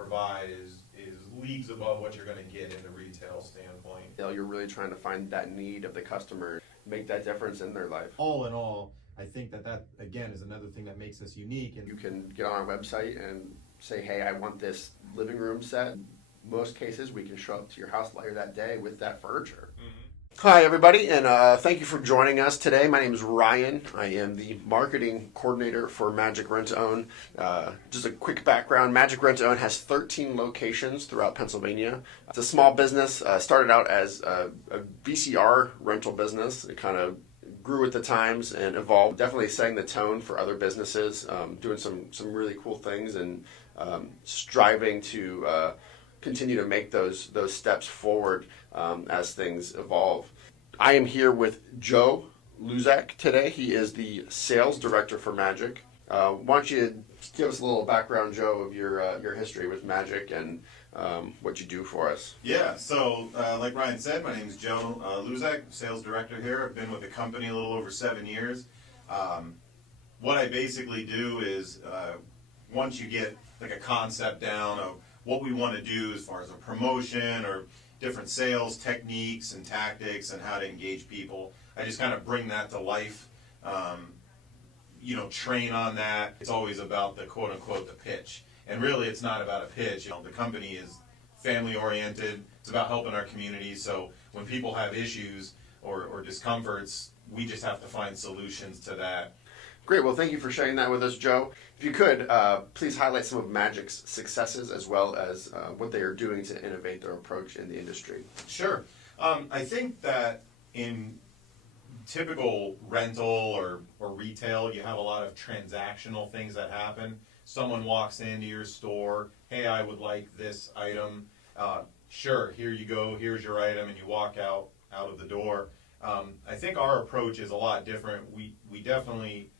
provide is leagues above what you're going to get in the retail standpoint. You're really trying to find that need of the customer, make that difference in their life. All in all, I think that again is another thing that makes us unique. And You can get on our website and say, hey, I want this living room set. Most cases, we can show up to your house later that day with that furniture. Hi, everybody, and thank you for joining us today. My name is Ryan. I am the marketing coordinator for Majik Rent to Own. Just a quick background, Majik Rent to Own has 13 locations throughout Pennsylvania. It's a small business, started out as a VCR rental business. It kind of grew with the times and evolved, definitely setting the tone for other businesses, doing some really cool things and striving to continue to make those steps forward as things evolve. I am here with Joe Luzcak today. He is the sales director for Majik. Why don't you give us a little background, Joe, of your history with Majik and what you do for us? Yeah, so like Ryan said, my name is Joe Luzcak, sales director here. I've been with the company a little over 7 years. What I basically do is once you get like a concept down of what we want to do as far as a promotion or different sales techniques and tactics and how to engage people, I just kind of bring that to life, train on that. It's always about the quote unquote the pitch. And really it's not about a pitch. The company is family oriented. It's about helping our community. So when people have issues or discomforts, we just have to find solutions to that. Great. Well, thank you for sharing that with us, Joe. If you could, please highlight some of Majik's successes as well as what they are doing to innovate their approach in the industry. Sure. I think that in typical rental or retail, you have a lot of transactional things that happen. Someone walks into your store, hey, I would like this item. Sure, here you go, here's your item, and you walk out of the door. I think our approach is a lot different. We definitely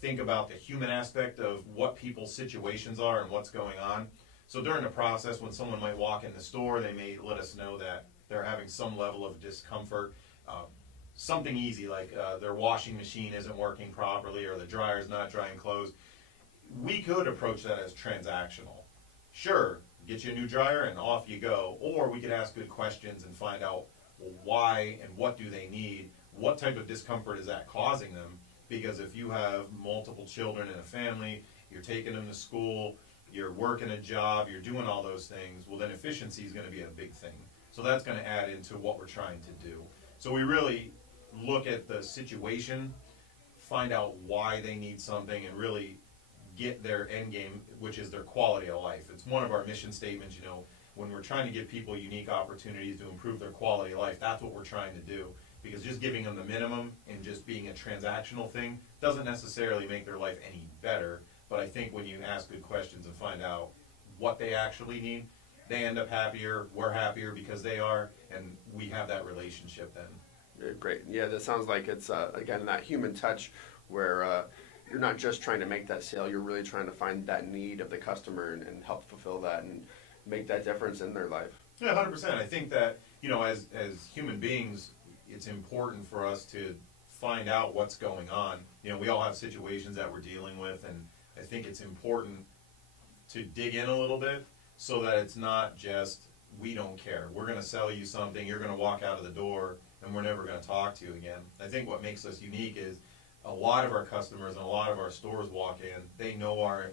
think about the human aspect of what people's situations are and what's going on. So during the process, when someone might walk in the store, they may let us know that they're having some level of discomfort. Something easy like their washing machine isn't working properly or the dryer's not drying clothes. We could approach that as transactional. Sure, get you a new dryer and off you go. Or we could ask good questions and find out why and what do they need, what type of discomfort is that causing them. Because if you have multiple children in a family, you're taking them to school, you're working a job, you're doing all those things, well then efficiency is going to be a big thing. So that's going to add into what we're trying to do. So we really look at the situation, find out why they need something, and really get their end game, which is their quality of life. It's one of our mission statements, when we're trying to give people unique opportunities to improve their quality of life, that's what we're trying to do. Because just giving them the minimum and just being a transactional thing doesn't necessarily make their life any better. But I think when you ask good questions and find out what they actually need, they end up happier, we're happier because they are, and we have that relationship then. Great. Yeah, that sounds like it's, again, that human touch where you're not just trying to make that sale, you're really trying to find that need of the customer and help fulfill that and make that difference in their life. Yeah, 100%. I think that, as human beings, it's important for us to find out what's going on. We all have situations that we're dealing with, and I think it's important to dig in a little bit so that it's not just, we don't care. We're going to sell you something, you're going to walk out of the door, and we're never going to talk to you again. I think what makes us unique is a lot of our customers and a lot of our stores walk in, they know our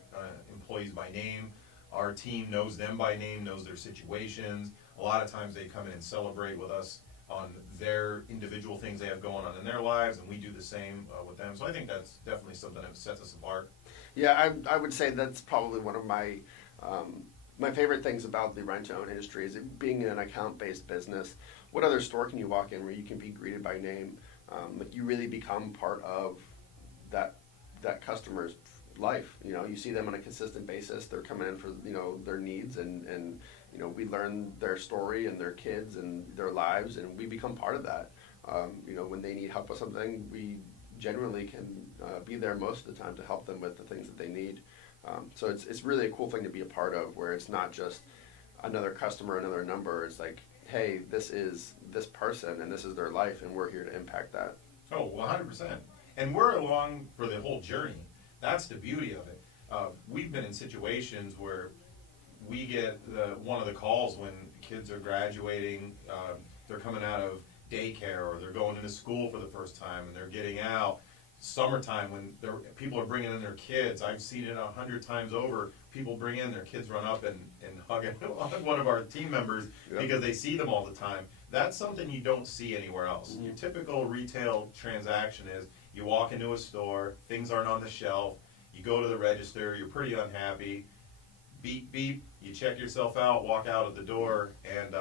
employees by name, our team knows them by name, knows their situations. A lot of times they come in and celebrate with us on their individual things they have going on in their lives, and we do the same with them. So I think that's definitely something that sets us apart. Yeah, I would say that's probably one of my my favorite things about the rent-to-own industry is it being an account-based business. What other store can you walk in where you can be greeted by name? You really become part of that customer's life. You see them on a consistent basis. They're coming in for their needs and we learn their story and their kids and their lives, and we become part of that. When they need help with something, we generally can be there most of the time to help them with the things that they need. So it's really a cool thing to be a part of, where it's not just another customer, another number. It's like, hey, this is this person and this is their life, and we're here to impact that. Oh, 100%. And we're along for the whole journey. That's the beauty of it. We've been in situations where we get one of the calls when kids are graduating, they're coming out of daycare or they're going into school for the first time and they're getting out. Summertime when people are bringing in their kids, I've seen it 100 times over. People bring in their kids, run up and hug one of our team members because they see them all the time. That's something you don't see anywhere else. Your typical retail transaction is you walk into a store, things aren't on the shelf, you go to the register, you're pretty unhappy, beep beep, you check yourself out, walk out of the door, and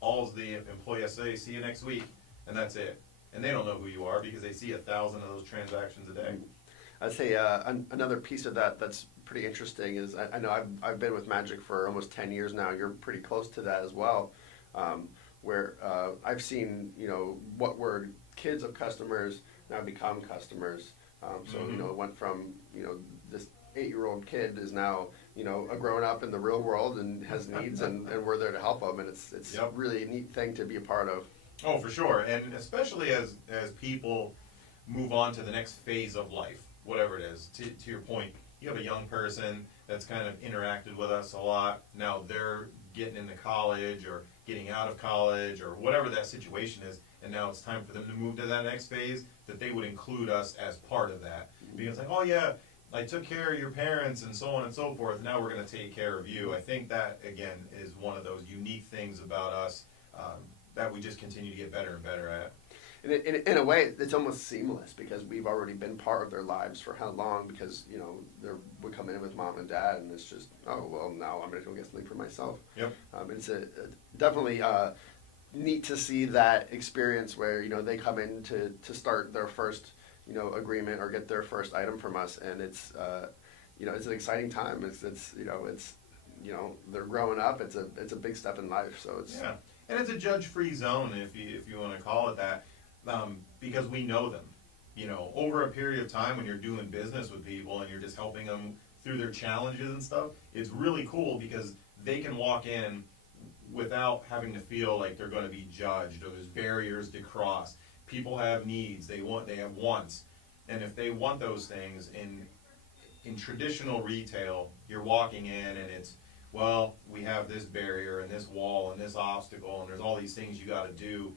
all the employee has to say, see you next week, and that's it. And they don't know who you are because they see 1,000 of those transactions a day. I'd say another piece of that that's pretty interesting is I know I've been with Majik for almost 10 years now. You're pretty close to that as well, where I've seen what were kids of customers now become customers. So it went from this 8-year-old kid is now a grown up in the real world and has needs and we're there to help them, and it's really a neat thing to be a part of. Oh, for sure, and especially as people move on to the next phase of life, whatever it is. To your point, you have a young person that's kind of interacted with us a lot. Now they're getting into college or getting out of college or whatever that situation is, and now it's time for them to move to that next phase, that they would include us as part of that. Because like, oh yeah, I took care of your parents and so on and so forth, now we're going to take care of you. I think that, again, is one of those unique things about us that we just continue to get better and better at. In a way, it's almost seamless because we've already been part of their lives for how long? Because we come in with mom and dad, and it's just, oh well, now I'm going to go get something for myself. Yep. It's definitely neat to see that experience where they come in to start their first agreement or get their first item from us, and it's it's an exciting time. It's they're growing up. It's a big step in life. So it's and it's a judge-free zone if you want to call it that. Because we know them, over a period of time when you're doing business with people and you're just helping them through their challenges and stuff, it's really cool because they can walk in without having to feel like they're going to be judged or there's barriers to cross. People have needs, they have wants, and if they want those things in traditional retail, you're walking in and it's, well, we have this barrier and this wall and this obstacle and there's all these things you got to do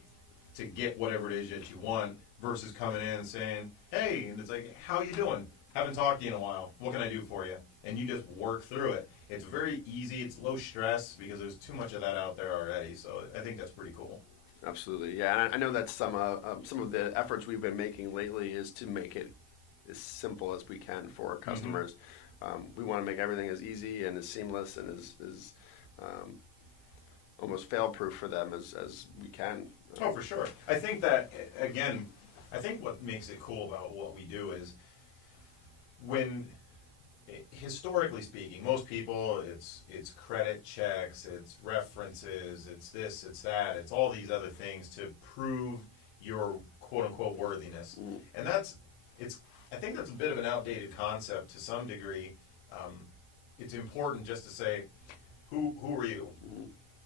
to get whatever it is that you want, versus coming in and saying, hey, and it's like, how you doing? Haven't talked to you in a while. What can I do for you? And you just work through it. It's very easy. It's low stress because there's too much of that out there already. So I think that's pretty cool. Absolutely, yeah. And I know that some of the efforts we've been making lately is to make it as simple as we can for our customers. We want to make everything as easy and as seamless and as almost fail-proof for them as we can. Oh, for sure. I think that, again, what makes it cool about what we do is when, historically speaking, most people, it's credit checks, it's references, it's this, it's that, it's all these other things to prove your quote-unquote worthiness. And I think that's a bit of an outdated concept to some degree. It's important just to say, who are you?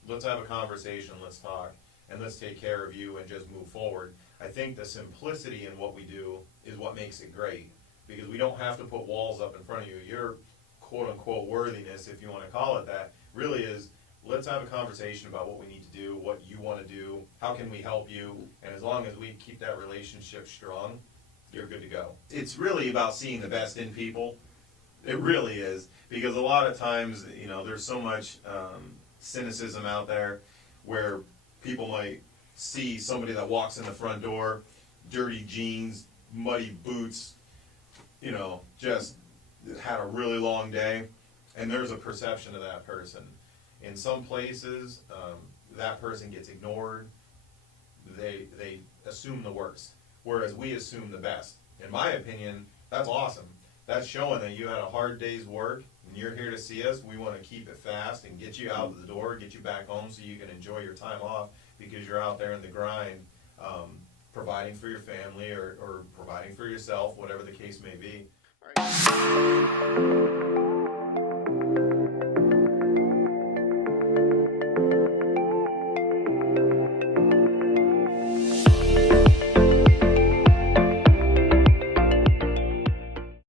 Let's have a conversation, let's talk, and let's take care of you and just move forward. I think the simplicity in what we do is what makes it great, because we don't have to put walls up in front of you. Your quote-unquote worthiness, if you want to call it that, really is, let's have a conversation about what we need to do, what you want to do, how can we help you, and as long as we keep that relationship strong, you're good to go. It's really about seeing the best in people. It really is, because a lot of times, there's so much cynicism out there where people might see somebody that walks in the front door, dirty jeans, muddy boots, just had a really long day, and there's a perception of that person. In some places, that person gets ignored. They assume the worst, whereas we assume the best. In my opinion, that's awesome. That's showing that you had a hard day's work and you're here to see us. We want to keep it fast and get you out of the door, get you back home so you can enjoy your time off because you're out there in the grind, providing for your family or providing for yourself, whatever the case may be. All right.